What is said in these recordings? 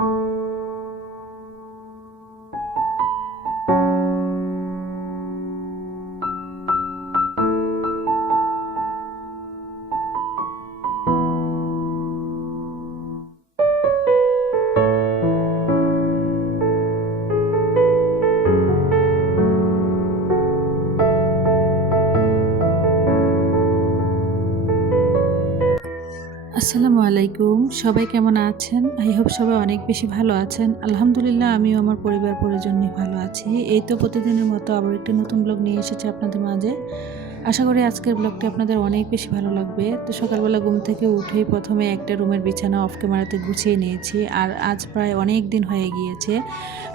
আসসালামু আলাইকুম, সবাই কেমন আছেন? আই হোপ সবাই অনেক বেশি ভালো আছেন। আলহামদুলিল্লাহ আমিও আমার পরিবার পরিজন নিয়ে ভালো আছি। এই তো প্রতিদিনের মতো আবার একটি নতুন ব্লগ নিয়ে এসেছি আপনাদের মাঝে। আশা করি আজকের ব্লগটি আপনাদের অনেক বেশি ভালো লাগবে। তো সকালবেলা ঘুম থেকে উঠেই প্রথমে একটা রুমের বিছানা অফ ক্যামেরাতে গুছিয়ে নিয়েছি। আর আজ প্রায় অনেক দিন হয়ে গিয়েছে,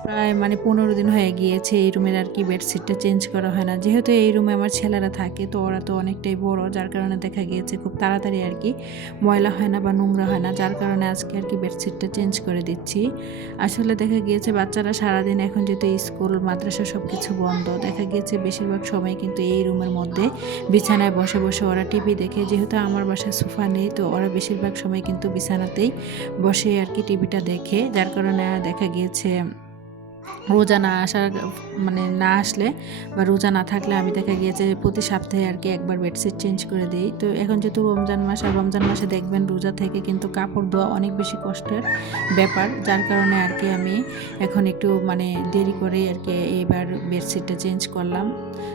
প্রায় 15 দিন হয়ে গিয়েছে এই রুমের আর কি বেডশিটটা চেঞ্জ করা হয় না। যেহেতু এই রুমে আমার ছেলেরা থাকে, তো ওরা তো অনেকটাই বড়, যার কারণে দেখা গিয়েছে খুব তাড়াতাড়ি আর কি ময়লা হয় না বা নোংরা হয় না, যার কারণে আজকে আর কি বেডশিটটা চেঞ্জ করে দিচ্ছি। আসলে দেখা গিয়েছে বাচ্চারা সারাদিন এখন যেহেতু স্কুল মাদ্রাসা সব কিছু বন্ধ, দেখা গিয়েছে বেশিরভাগ সময় কিন্তু এই রুমের মধ্যে বিছানায় বসে বসে ওরা টিভি দেখে। যেহেতু আমার বাসায় সোফা নেই, তো ওরা বেশিরভাগ সময় কিন্তু বিছানাতেই বসে আর কি টিভিটা দেখে, যার কারণে দেখা গিয়েছে রোজা না আসার না আসলে বা রোজা না থাকলে আমি দেখা গিয়েছে প্রতি সপ্তাহে আর কি একবার বেডশিট চেঞ্জ করে দিই। তো এখন যেহেতু রমজান মাস, আর রমজান মাসে দেখবেন রোজা থেকে কিন্তু কাপড় ধোয়া অনেক বেশি কষ্টের ব্যাপার, যার কারণে আর কি আমি এখন একটু দেরি করে আর কি এইবার বেডশিটটা চেঞ্জ করলাম।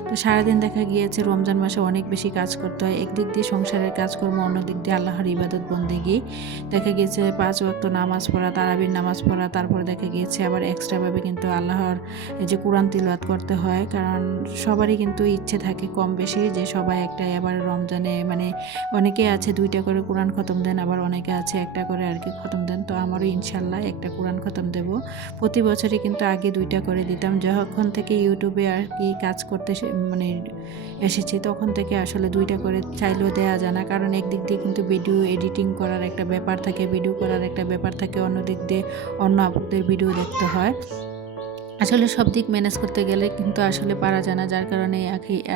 তো সারাদিন দেখা গিয়েছে রমজান মাসে অনেক বেশি কাজ করতে হয়, একদিক দিয়ে সংসারের কাজকর্ম, অন্য দিক দিয়ে আল্লাহর ইবাদত বন্দেগী। দেখা গিয়েছে 5 ওয়াক্ত নামাজ পড়া, তারাবির নামাজ পড়া, তারপর দেখা গিয়েছে আবার এক্সট্রাভাবে কিন্তু আল্লাহর যে কোরআন তিলাওয়াত করতে হয়। কারণ সবারই কিন্তু ইচ্ছে থাকে কম বেশি যে সবাই একটা, আবার রমজানে অনেকে আছে 2টা করে কোরআন খতম দেন, আবার অনেকে আছে একটা করে আর কি খতম দেন। তো আমারও ইনশাল্লাহ একটা কোরআন খতম দেব। প্রতি বছরই কিন্তু আগে 2টা করে দিতাম। যখন থেকে ইউটিউবে আর কি কাজ করতে এসেছি, তখন থেকে আসলে 2টা করে চাইলেও দেওয়া যায় না। কারণ একদিক দিয়ে কিন্তু ভিডিও এডিটিং করার একটা ব্যাপার থাকে, ভিডিও করার একটা ব্যাপার থাকে, অন্য দিক দিয়ে অন্য আপুদের ভিডিও দেখতে হয়। আসলে সব দিক ম্যানেজ করতে গেলে কিন্তু আসলে পারা যায় না, যার কারণে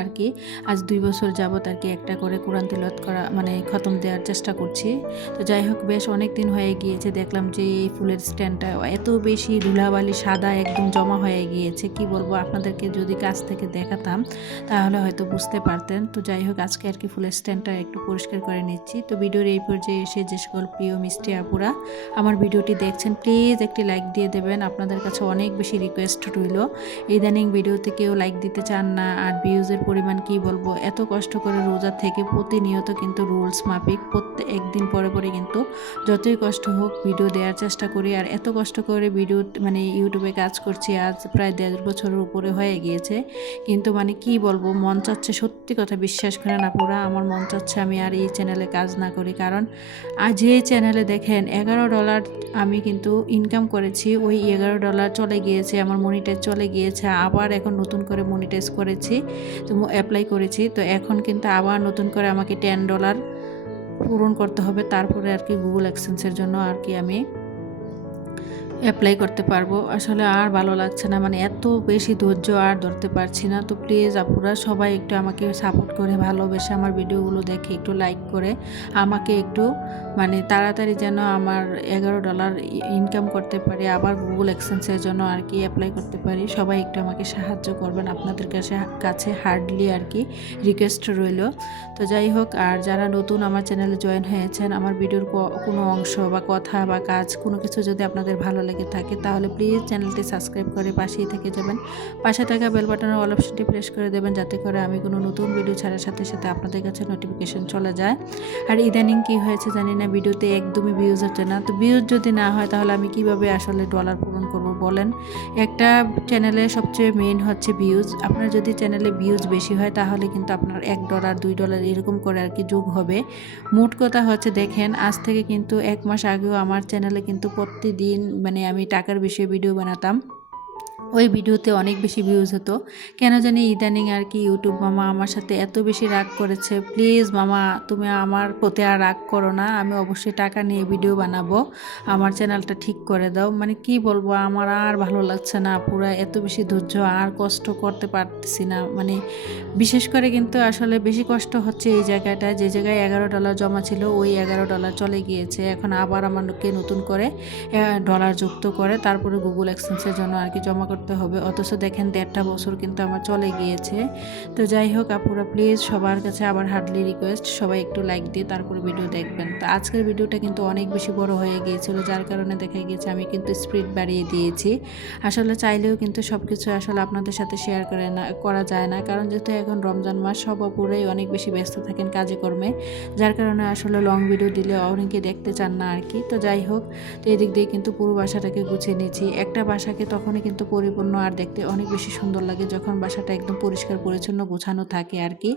আর কি আজ 2 বছর যাবত আর কি একটা করে কোরআন তিলাওয়াত করা খতম দেওয়ার চেষ্টা করছি। তো যাই হোক, বেশ অনেক দিন হয়ে গিয়েছে, দেখলাম যে এই ফুলের স্ট্যান্ডটা এত বেশি ধুলাবালি সাদা একদম জমা হয়ে গিয়েছে। কি বলবো আপনাদেরকে, যদি কাছ থেকে দেখাতাম তাহলে হয়তো বুঝতে পারতেন। তো যাই হোক, আজকে আর কি ফুলের স্ট্যান্ডটা একটু পরিষ্কার করে নিচ্ছি। তো ভিডিওর এই পর্যায়ে এসে যে সকল প্রিয় মিষ্টি আপুরা আমার ভিডিওটি দেখছেন, প্লিজ একটি লাইক দিয়ে দেবেন। আপনাদের কাছে অনেক বেশি রিকোয়েস্ট রইল। ইদানিং ভিডিওতে কেউ লাইক দিতে চান না, আর ভিউজের পরিমাণ কি বলবো, এত কষ্ট করে রোজা থেকে প্রতিনিয়ত কিন্তু রুলস মাফিক প্রত্যেক একদিন পরে পরে কিন্তু যতই কষ্ট হোক ভিডিও দেওয়ার চেষ্টা করি। আর এত কষ্ট করে ভিডিও ইউটিউবে কাজ করছি আজ প্রায় 1.5 বছরের উপরে হয়ে গিয়েছে, কিন্তু কি বলবো, মন চাচ্ছে, সত্যি কথা বিশ্বাস করেন আপুরা, আমার মন চাচ্ছে আমি আর এই চ্যানেলে কাজ না করি। কারণ আজ এই চ্যানেলে দেখেন $11 আমি কিন্তু ইনকাম করেছি, ওই $11 চলে গিয়েছে, আমার মনিটাইজ চলে গিয়েছে। আবার এখন নতুন করে মনিটাইজ করেছি, তো অ্যাপ্লাই করেছি। তো এখন কিন্তু আবার নতুন করে আমাকে $10 পূরণ করতে হবে, তারপরে আর কি গুগল অ্যাডসেন্সের জন্য আর কি আমি অ্যাপ্লাই করতে পারবো। আসলে আর ভালো লাগছে না, এত বেশি ধৈর্য আর ধরতে পারছি না। তো প্লিজ আপুরা সবাই একটু আমাকে সাপোর্ট করে, ভালোবেসে আমার ভিডিওগুলো দেখে একটু লাইক করে আমাকে একটু তাড়াতাড়ি যেন আমার $11 ইনকাম করতে পারি, আবার গুগল অ্যাডসেন্সের জন্য আর কি অ্যাপ্লাই করতে পারি। সবাই একটু আমাকে সাহায্য করবেন, আপনাদের কাছে হার্ডলি আর কি রিকোয়েস্ট রইল। তো যাই হোক, আর যারা নতুন আমার চ্যানেলে জয়েন হয়েছেন, আমার ভিডিওর কোনো অংশ বা কথা বা কাজ কোনো কিছু যদি আপনাদের ভালো লেগে থাকে, তাহলে প্লিজ চ্যানেলটি সাবস্ক্রাইব করে পাশেই থেকে যাবেন। পাশে থাকা বেল বাটনের অল অপশনটি প্রেস করে দেবেন, যাতে করে আমি কোনো নতুন ভিডিও ছাড়ার সাথে সাথে আপনাদের কাছে নোটিফিকেশন চলে যায়। আর ইদানিং কি হয়েছে জানি না, ভিডিওতে একদমই ভিউজ হচ্ছে না। তো ভিউজ যদি না হয় তাহলে আমি কিভাবে আসলে ডলার পূরণ করব বলেন? একটা চ্যানেলে সবচেয়ে মেইন হচ্ছে ভিউজ। আপনার যদি চ্যানেলে ভিউজ বেশি হয় তাহলে কিন্তু আপনার $1 $2 এরকম করে আর কি যোগ হবে। মোট কথা হচ্ছে, দেখেন আজ থেকে কিন্তু 1 মাস আগেও আমার চ্যানেলে কিন্তু প্রতিদিন আমি টাকার বিষয়ে ভিডিও বানাতাম, ওই ভিডিওতে অনেক বেশি ভিউজ হতো। কেন জানি ইদানিং আর কি ইউটিউব মামা আমার সাথে এত বেশি রাগ করেছে। প্লিজ মামা, তুমি আমার প্রতি আর রাগ করো না, আমি অবশ্যই টাকা নিয়ে ভিডিও বানাবো, আমার চ্যানেলটা ঠিক করে দাও। মানে কি বলবো, আমার আর ভালো লাগছে না, পুরো এত বেশি ধৈর্য আর কষ্ট করতে পারতেছি না। মানে বিশেষ করে কিন্তু আসলে বেশি কষ্ট হচ্ছে এই জায়গাটায়, যে জায়গায় $11 জমা ছিল ওই $11 চলে গিয়েছে। এখন আবার আমাকে নতুন করে ডলার যুক্ত করে তারপরে গুগল এক্সচেঞ্জের জন্য আর কি জমা করতে হবে। অথচ দেখেন 1.5 বছর কিন্তু আমার চলে গিয়েছে। তো যাই হোক আপুরা, প্লিজ সবার কাছে আবার হার্ডলি রিকোয়েস্ট, সবাই একটু লাইক দিয়ে তারপরে ভিডিও দেখবেন। তো আজকের ভিডিওটা কিন্তু অনেক বেশি বড় হয়ে গিয়েছিল, যার কারণে দেখা গিয়েছে আমি কিন্তু স্পিড বাড়িয়ে দিয়েছি। আসলে চাইলেও কিন্তু সব কিছু আসলে আপনাদের সাথে শেয়ার করা যায় না, কারণ যেহেতু এখন রমজান মাস, সব আপুরাই অনেক বেশি ব্যস্ত থাকেন কাজে কর্মে, যার কারণে আসলে লং ভিডিও দিলে অনেকে দেখতে চান না আর কি। তো যাই হোক, তো এদিক দিয়ে কিন্তু পুরো বাসাটাকে গুছিয়ে নিয়েছি। একটা বাসাকে তখনই কিন্তু পরিপূর্ণ আর দেখতে অনেক বেশি সুন্দর লাগে যখন বাসাটা একদম পরিষ্কার পরিচ্ছন্ন গোছানো থাকে আর কি।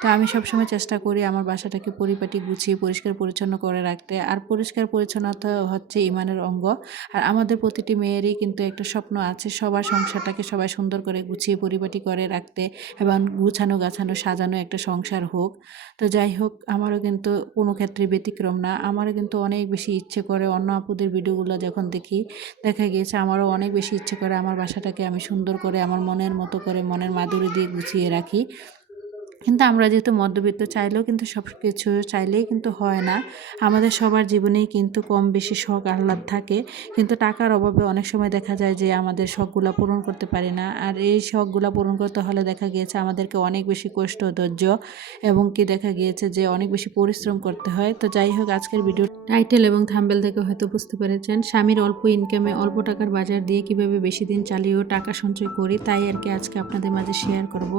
তো আমি সবসময় চেষ্টা করি আমার বাসাটাকে পরিপাটি গুছিয়ে পরিষ্কার পরিচ্ছন্ন করে রাখতে। আর পরিষ্কার পরিচ্ছন্নতা হচ্ছে ইমানের অঙ্গ। আর আমাদের প্রতিটি মেয়েরই কিন্তু একটা স্বপ্ন আছে, সবার সংসারটাকে সবাই সুন্দর করে গুছিয়ে পরিপাটি করে রাখতে, এবং গুছানো গাছানো সাজানো একটা সংসার হোক। তো যাই হোক, আমারও কিন্তু কোনো ক্ষেত্রে ব্যতিক্রম না। আমারও কিন্তু অনেক বেশি ইচ্ছে করে অন্য আপুদের ভিডিওগুলো যখন দেখি, দেখা গিয়েছে আমারও অনেক বেশি ইচ্ছে করে আমার বাসাটাকে আমি সুন্দর করে আমার মনের মতো করে মনের মাধুরী দিয়ে গুছিয়ে রাখি। কিন্তু আমরা যেহেতু মধ্যবিত্ত, চাইলেও কিন্তু সব কিছু চাইলেই কিন্তু হয় না। আমাদের সবার জীবনেই কিন্তু কম বেশি শখ আহ্লাদ থাকে, কিন্তু টাকার অভাবে অনেক সময় দেখা যায় যে আমাদের শখগুলো পূরণ করতে পারি না। আর এই শখগুলো পূরণ করতে হলে দেখা গিয়েছে আমাদেরকে অনেক বেশি কষ্ট, ধৈর্য এবং কি দেখা গিয়েছে যে অনেক বেশি পরিশ্রম করতে হয়। তো যাই হোক, আজকের ভিডিও টাইটেল এবং থাম্বনেল থেকে হয়তো বুঝতে পেরেছেন, স্বামীর অল্প ইনকামে অল্প টাকার বাজার দিয়ে কিভাবে বেশি দিন চালিয়েও টাকা সঞ্চয় করি, তাই আর কি আজকে আপনাদের মাঝে শেয়ার করব।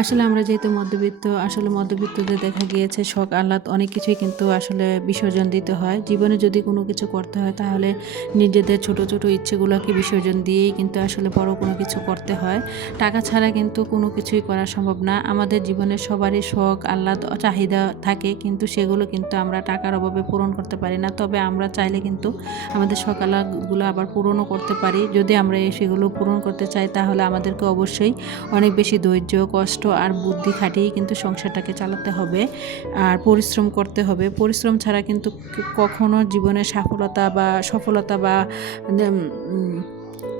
আসলে আমরা যেহেতু মধ্যবিত্ত, আসলে মধ্যবিত্তদের দেখা গিয়েছে শখ আহ্লাদ অনেক কিছুই কিন্তু আসলে বিসর্জন দিতে হয়। জীবনে যদি কোনো কিছু করতে হয় তাহলে নিজেদের ছোট ছোট ইচ্ছেগুলোকে বিসর্জন দিয়েই কিন্তু আসলে বড় কোনো কিছু করতে হয়। টাকা ছাড়া কিন্তু কোনো কিছুই করা সম্ভব না। আমাদের জীবনে সবারই শখ আহ্লাদ চাহিদা থাকে, কিন্তু সেগুলো কিন্তু আমরা টাকার অভাবে পূরণ করতে পারি না। তবে আমরা চাইলে কিন্তু আমাদের শখ আহ্লাদগুলো আবার পূরণও করতে পারি। যদি আমরা সেগুলো পূরণ করতে চাই তাহলে আমাদেরকে অবশ্যই অনেক বেশি ধৈর্য, কষ্ট আর বুদ্ধি খাটিয়েই কিন্তু সংসারটাকে চালাতে হবে, আর পরিশ্রম করতে হবে। পরিশ্রম ছাড়া কিন্তু কখনো জীবনে সফলতা বা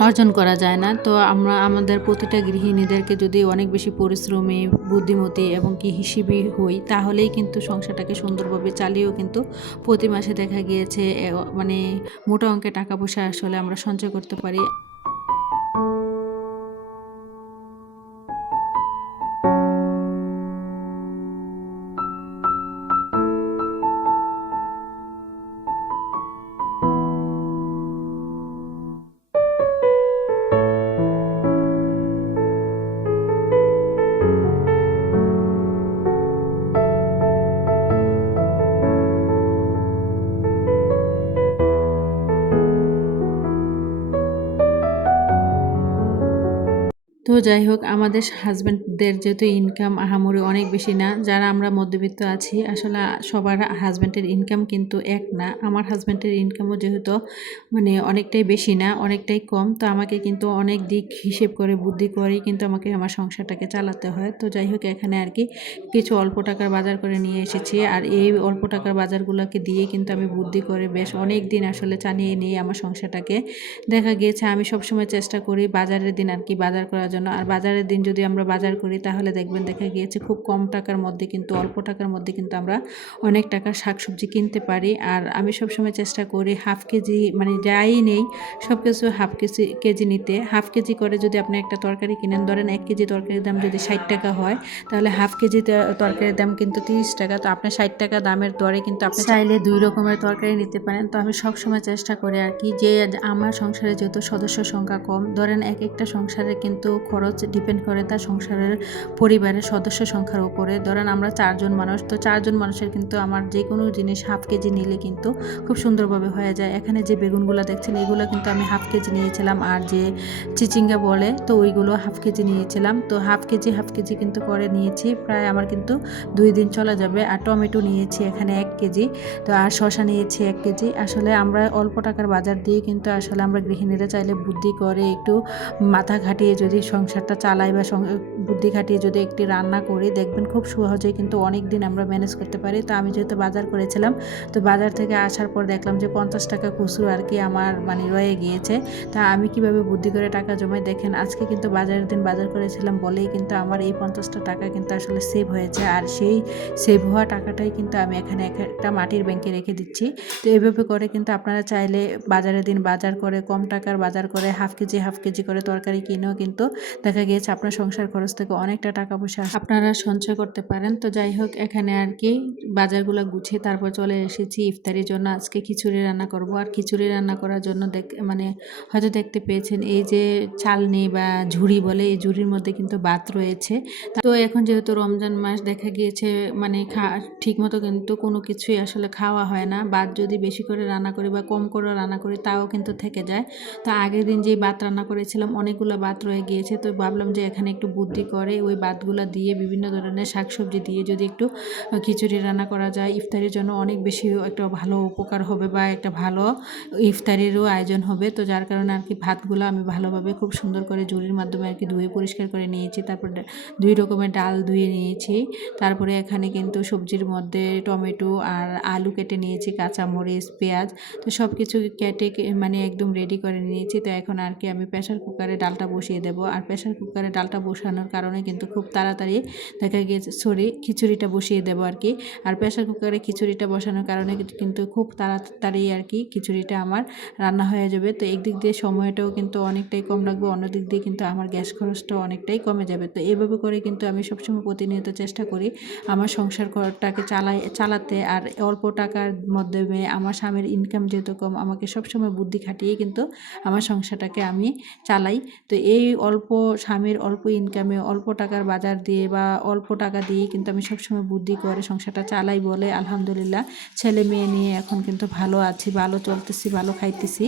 অর্জন করা যায় না। তো আমরা আমাদের প্রতিটা গৃহিণীদেরকে যদি অনেক বেশি পরিশ্রমী, বুদ্ধিমতী এবং কি হিসেবি হই, তাহলেই কিন্তু সংসারটাকে সুন্দরভাবে চালিয়েও কিন্তু প্রতি মাসে দেখা গিয়েছে মানে মোটা অঙ্কের টাকা পয়সা আসলে আমরা সঞ্চয় করতে পারি। তো যাই হোক, আমাদের হাজব্যান্ডদের যেহেতু ইনকাম আহামরি অনেক বেশি না, যারা আমরা মধ্যবিত্ত আছি, আসলে সবার হাজব্যান্ডের ইনকাম কিন্তু এক না। আমার হাজব্যান্ডের ইনকামও যেহেতু মানে অনেকটাই বেশি না, অনেকটাই কম, তো আমাকে কিন্তু অনেক দিক হিসেব করে বুদ্ধি করেই কিন্তু আমাকে আমার সংসারটাকে চালাতে হয়। তো যাই হোক, এখানে আর কি কিছু অল্প টাকার বাজার করে নিয়ে এসেছি, আর এই অল্প টাকার বাজারগুলোকে দিয়ে কিন্তু আমি বুদ্ধি করে বেশ অনেক দিন আসলে চালিয়ে নিয়ে আমার সংসারটাকে। দেখা গিয়েছে আমি সবসময় চেষ্টা করি বাজারের দিন আর কি বাজার করার জন্য। আর বাজারের দিন যদি আমরা বাজার করি তাহলে দেখবেন দেখা গিয়েছে খুব কম টাকার মধ্যে কিন্তু অল্প টাকার মধ্যে কিন্তু আমরা অনেক টাকার শাকসবজি কিনতে পারি। আর আমি সবসময় চেষ্টা করি হাফ কেজি, মানে যাই নেই সব কিছু হাফ কেজি নিতে। হাফ কেজি করে যদি আপনি একটা তরকারি কিনেন, ধরেন 1 কেজি তরকারির দাম যদি 60 টাকা হয়, তাহলে হাফ কেজি তরকারির দাম কিন্তু 30 টাকা। তো আপনি 60 টাকা দামের দরে কিন্তু আপনি চাইলে 2 রকমের তরকারি নিতে পারেন। তো আমি সবসময় চেষ্টা করি আর কি যে আমার সংসারে যেহেতু সদস্য সংখ্যা কম, ধরেন এক একটা সংসারে কিন্তু খরচ ডিপেন্ড করে তার সংসারের পরিবারের সদস্য সংখ্যার উপরে। ধরেন আমরা 4 জন মানুষ, তো 4 জন মানুষের কিন্তু আমার যে কোনো জিনিস হাফ কেজি নিলে কিন্তু খুব সুন্দরভাবে হয়ে যায়। এখানে যে বেগুনগুলো দেখছেন এগুলো কিন্তু আমি হাফ কেজি নিয়েছিলাম, আর যে চিচিঙ্গা বলে তো ওইগুলো হাফ কেজি নিয়েছিলাম। তো হাফ কেজি কিন্তু করে নিয়েছি, প্রায় আমার কিন্তু 2 দিন চলে যাবে। আর টমেটো নিয়েছি এখানে 1 কেজি, তো আর শসা নিয়েছি 1 কেজি। আসলে আমরা অল্প টাকার বাজার দিয়ে কিন্তু আসলে আমরা গৃহিণীরা চাইলে বুদ্ধি করে একটু মাথা খাটিয়ে যদি সংসারটা চালাই বা বুদ্ধি খাটিয়ে যদি একটি রান্না করি, দেখবেন খুব সহজেই কিন্তু অনেক দিন আমরা ম্যানেজ করতে পারি। তো আমি যেহেতু বাজার করেছিলাম, তো বাজার থেকে আসার পর দেখলাম যে 50 টাকা খুচরো আর কি আমার মানে রয়ে গিয়েছে। তা আমি কিভাবে বুদ্ধি করে টাকা জমাই দেখেন, আজকে কিন্তু বাজারের দিন বাজার করেছিলাম বলেই কিন্তু আমার এই 50টা টাকা কিন্তু আসলে সেভ হয়েছে। আর সেই সেভ হওয়া টাকাটাই কিন্তু আমি এখানে একটা মাটির ব্যাংকে রেখে দিচ্ছি। তো এভাবে করে কিন্তু আপনারা চাইলে বাজারের দিন বাজার করে কম টাকার বাজার করে হাফ কেজি করে তরকারি কিনেও কিন্তু দেখা গিয়েছে আপনার সংসার খরচ থেকে অনেকটা টাকা পয়সা আপনারা সঞ্চয় করতে পারেন। তো যাই হোক, এখানে আর কি বাজারগুলো গুছিয়ে তারপর চলে এসেছি ইফতারির জন্য। আজকে খিচুড়ি রান্না করব, আর খিচুড়ি রান্না করার জন্য মানে হয়তো দেখতে পেয়েছেন এই যে চালনি বা ঝুড়ি বলে, এই ঝুড়ির মধ্যে কিন্তু ভাত রয়েছে। তো এখন যেহেতু রমজান মাস, দেখা গিয়েছে মানে ঠিক মতো কিন্তু কোনো কিছুই আসলে খাওয়া হয় না। ভাত যদি বেশি করে রান্না করি বা কম করে রান্না করি তাও কিন্তু থেকে যায়। তো আগের দিন যেই ভাত রান্না করেছিলাম অনেকগুলো ভাত রয়ে গিয়েছে, তো ভাবলাম যে এখানে একটু বুদ্ধি করে ওই ভাতগুলো দিয়ে বিভিন্ন ধরনের শাকসবজি দিয়ে যদি একটু খিচুড়ি রান্না করা যায়, ইফতারির জন্য অনেক বেশি একটা ভালো উপকার হবে বা একটা ভালো ইফতারিরও আয়োজন হবে। তো যার কারণে আর কি ভাতগুলো আমি ভালোভাবে খুব সুন্দর করে ঝুড়ির মাধ্যমে আর কি ধুয়ে পরিষ্কার করে নিয়েছি। তারপর 2 রকমের ডাল ধুয়ে নিয়েছি। তারপরে এখানে কিন্তু সবজির মধ্যে টমেটো আর আলু কেটে নিয়েছি, কাঁচামরিচ, পেঁয়াজ, তো সব কিছু কেটে মানে একদম রেডি করে নিয়েছি। তো এখন আর কি আমি প্রেশার কুকারে ডালটা বসিয়ে দেবো। আর প্রেশার কুকারে ডালটা বসানোর কারণে কিন্তু খুব তাড়াতাড়ি দেখা গিয়েছে খিচুড়িটা বসিয়ে দেবো আর কি। আর প্রেশার কুকারে খিচুড়িটা বসানোর কারণে কিন্তু খুব তাড়াতাড়ি আর কি খিচুড়িটা আমার রান্না হয়ে যাবে। তো একদিক দিয়ে সময়টাও কিন্তু অনেকটাই কম লাগবে, অন্য দিক দিয়ে কিন্তু আমার গ্যাস খরচটাও অনেকটাই কমে যাবে। তো এভাবে করে কিন্তু আমি সবসময় প্রতিনিয়ত চেষ্টা করি আমার সংসার ঘরটাকে চালাতে। আর অল্প টাকার মাধ্যমে আমার স্বামীর ইনকাম যেহেতু কম, আমাকে সবসময় বুদ্ধি খাটিয়ে কিন্তু আমার সংসারটাকে আমি চালাই। তো এই স্বামীর অল্প ইনকামে অল্প টাকার বাজার দিয়ে বা অল্প টাকা দিয়ে কিন্তু আমি সবসময় বুদ্ধি করে সংসারটা চালাই বলে আলহামদুলিল্লাহ ছেলে মেয়ে নিয়ে এখন কিন্তু ভালো আছি, ভালো চলতেছি, ভালো খাইতেছি।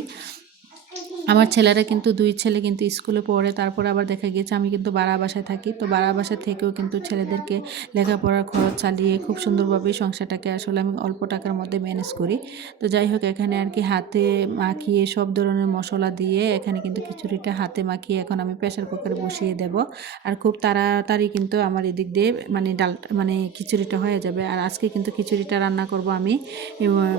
আমার ছেলেরা কিন্তু 2 ছেলে কিন্তু স্কুলে পড়ে, তারপর আবার দেখা গিয়েছে আমি কিন্তু ভাড়া বাসায় থাকি। তো ভাড়া বাসায় থেকেও কিন্তু ছেলেদেরকে লেখাপড়ার খরচ চালিয়ে খুব সুন্দরভাবে সংসারটাকে আসলে আমি অল্প টাকার মধ্যে ম্যানেজ করি। তো যাই হোক, এখানে আর কি হাতে মাখিয়ে সব ধরনের মশলা দিয়ে এখানে কিন্তু খিচুড়িটা হাতে মাখিয়ে এখন আমি প্রেশার কুকারে বসিয়ে দেব। আর খুব তাড়াতাড়ি কিন্তু আমার এদিক দিয়ে মানে খিচুড়িটা হয়ে যাবে। আর আজকে কিন্তু খিচুড়িটা রান্না করব আমি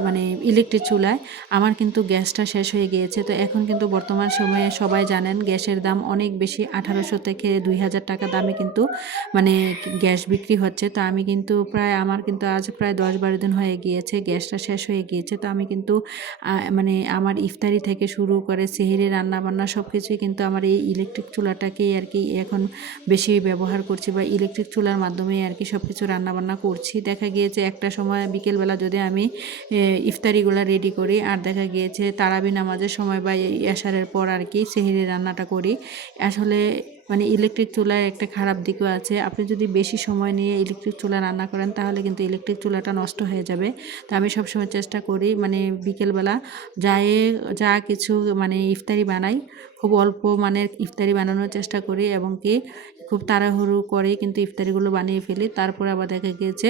মানে ইলেকট্রিক চুলায়। আমার কিন্তু গ্যাসটা শেষ হয়ে গিয়েছে। তো এখন কিন্তু বর্তমান সময়ে সবাই জানেন গ্যাসের দাম অনেক বেশি, 1800 থেকে 2000 টাকা দামে কিন্তু মানে গ্যাস বিক্রি হচ্ছে। তো আমি কিন্তু আমার কিন্তু আজ প্রায় 10-12 দিন হয়ে গিয়েছে গ্যাসটা শেষ হয়ে গিয়েছে। তো আমি কিন্তু মানে আমার ইফতারি থেকে শুরু করে সেহরি রান্নাবান্না সব কিছুই কিন্তু আমার এই ইলেকট্রিক চুলাটাকেই আর কি এখন বেশি ব্যবহার করছি, বা ইলেকট্রিক চুলার মাধ্যমে আর কি সব কিছু রান্নাবান্না করছি। দেখা গিয়েছে একটা সময় বিকেলবেলা যদি আমি ইফতারিগুলো রেডি করি, আর দেখা গিয়েছে তারাবি নামাজের সময় বা এশারের পর আর কি সেহরি রান্নাটা করি। আসলে মানে ইলেকট্রিক চুলার একটা খারাপ দিকও আছে। আপনি যদি বেশি সময় নিয়ে ইলেকট্রিক চুলা রান্না করেন তাহলে কিন্তু ইলেকট্রিক চুলাটা নষ্ট হয়ে যাবে। তো আমি সবসময় চেষ্টা করি মানে বিকেলবেলা যা কিছু মানে ইফতারি বানাই, খুব অল্প মানের ইফতারি বানানোর চেষ্টা করি, এবং কি খুব তাড়াহুড়ো করে কিন্তু ইফতারিগুলো বানিয়ে ফেলি। তারপরে আবার দেখা গিয়েছে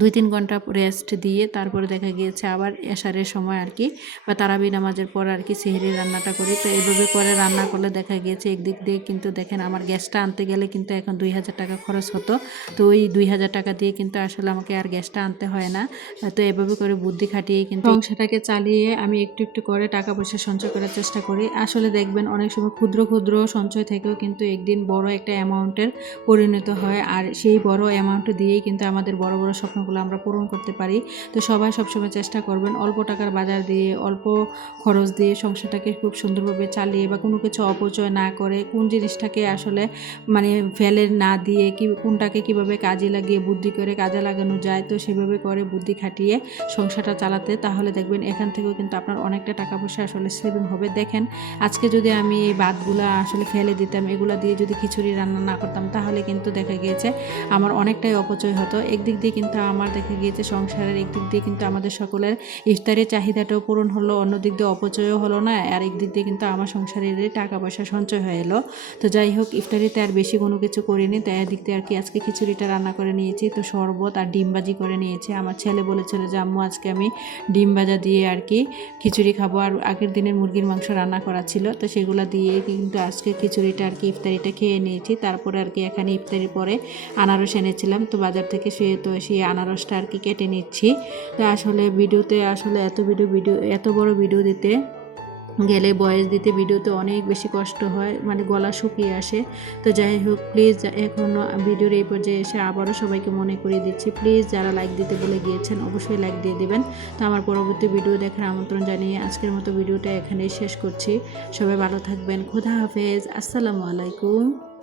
2-3 ঘন্টা রেস্ট দিয়ে তারপরে দেখা গিয়েছে আবার এশারের সময় আর কি বা তারাবি নামাজের পর আর কি সেহরি রান্নাটা করি। তো এভাবে করে রান্না করলে দেখা গিয়েছে একদিক দিয়ে কিন্তু দেখেন আমার গ্যাসটা আনতে গেলে কিন্তু এখন 2000 টাকা খরচ হতো। তো ওই 2000 টাকা দিয়ে কিন্তু আসলে আমাকে আর গ্যাসটা আনতে হয় না। তো এভাবে করে বুদ্ধি খাটিয়ে কিন্তু সংসারটাকে চালিয়ে আমি একটু একটু করে টাকা পয়সা সঞ্চয় করার চেষ্টা করি। আসলে দেখবেন অনেক সময় ক্ষুদ্র ক্ষুদ্র সঞ্চয় থেকেও কিন্তু একদিন বড় একটা অ্যামাউন্টের পরিণত হয়, আর সেই বড় অ্যামাউন্ট দিয়েই কিন্তু আমাদের বড় বড় স্বপ্ন স্বপ্নগুলো আমরা পূরণ করতে পারি। তো সবাই সবসময় চেষ্টা করবেন অল্প টাকার বাজার দিয়ে, অল্প খরচ দিয়ে সংসারটাকে খুব সুন্দরভাবে চালিয়ে বা কোনো কিছু অপচয় না করে কোন জিনিসটাকে আসলে মানে ফেলে না দিয়ে কোনটাকে কীভাবে কাজে লাগিয়ে বুদ্ধি করে কাজে লাগানো যায়, তো সেভাবে করে বুদ্ধি খাটিয়ে সংসারটা চালাতে, তাহলে দেখবেন এখান থেকেও কিন্তু আপনার অনেকটা টাকা পয়সা আসলে সেভিং হবে। দেখেন আজকে যদি আমি এই ভাতগুলা আসলে ফেলে দিতাম, এগুলা দিয়ে যদি খিচুড়ি রান্না না করতাম, তাহলে কিন্তু দেখা গিয়েছে আমার অনেকটাই অপচয় হতো। একদিক দিয়ে কিন্তু আমার দেখা গিয়েছে সংসারের একদিক দিয়ে কিন্তু আমাদের সকলের ইফতারের চাহিদাটাও পূরণ হলো, অন্য দিক দিয়ে অপচয়ও হলো না, আর একদিক দিয়ে কিন্তু আমার সংসারের টাকা পয়সা সঞ্চয় হয়ে এলো। তো যাই হোক, ইফতারিতে আর বেশি কোনো কিছু করিনি, তাই এদিক দিয়ে আর কি আজকে খিচুড়িটা রান্না করে নিয়েছি। তো শরবত আর ডিম ভাজি করে নিয়েছি। আমার ছেলে বলেছিল যে আম্মু আজকে আমি ডিম ভাজা দিয়ে আর কি খিচুড়ি খাবো, আর আগের দিনের মুরগির মাংস রান্না করা ছিল, তো সেগুলো দিয়ে কিন্তু আজকে খিচুড়িটা আর কি ইফতারিটা খেয়ে নিয়েছি। তারপরে আর কি এখানে ইফতারির পরে আনারস এনেছিলাম তো বাজার থেকে, সেই আনারসটা আর কি কেটে নিচ্ছি। তো আসলে ভিডিওতে আসলে এত বড় ভিডিও দিতে গেলে ভয়েস দিতে ভিডিওতে অনেক বেশি কষ্ট হয়, মানে গলা শুকিয়ে আসে। তো যাই হোক, প্লিজ এখনও ভিডিওর এই পর্যায়ে এসে আবারও সবাইকে মনে করিয়ে দিচ্ছি, প্লিজ যারা লাইক দিতে ভুলে গিয়েছেন অবশ্যই লাইক দিয়ে দিবেন। তো আমার পরবর্তী ভিডিও দেখার আমন্ত্রণ জানিয়ে আজকের মতো ভিডিওটা এখানেই শেষ করছি। সবাই ভালো থাকবেন, খোদা হাফেজ, আসসালামু আলাইকুম।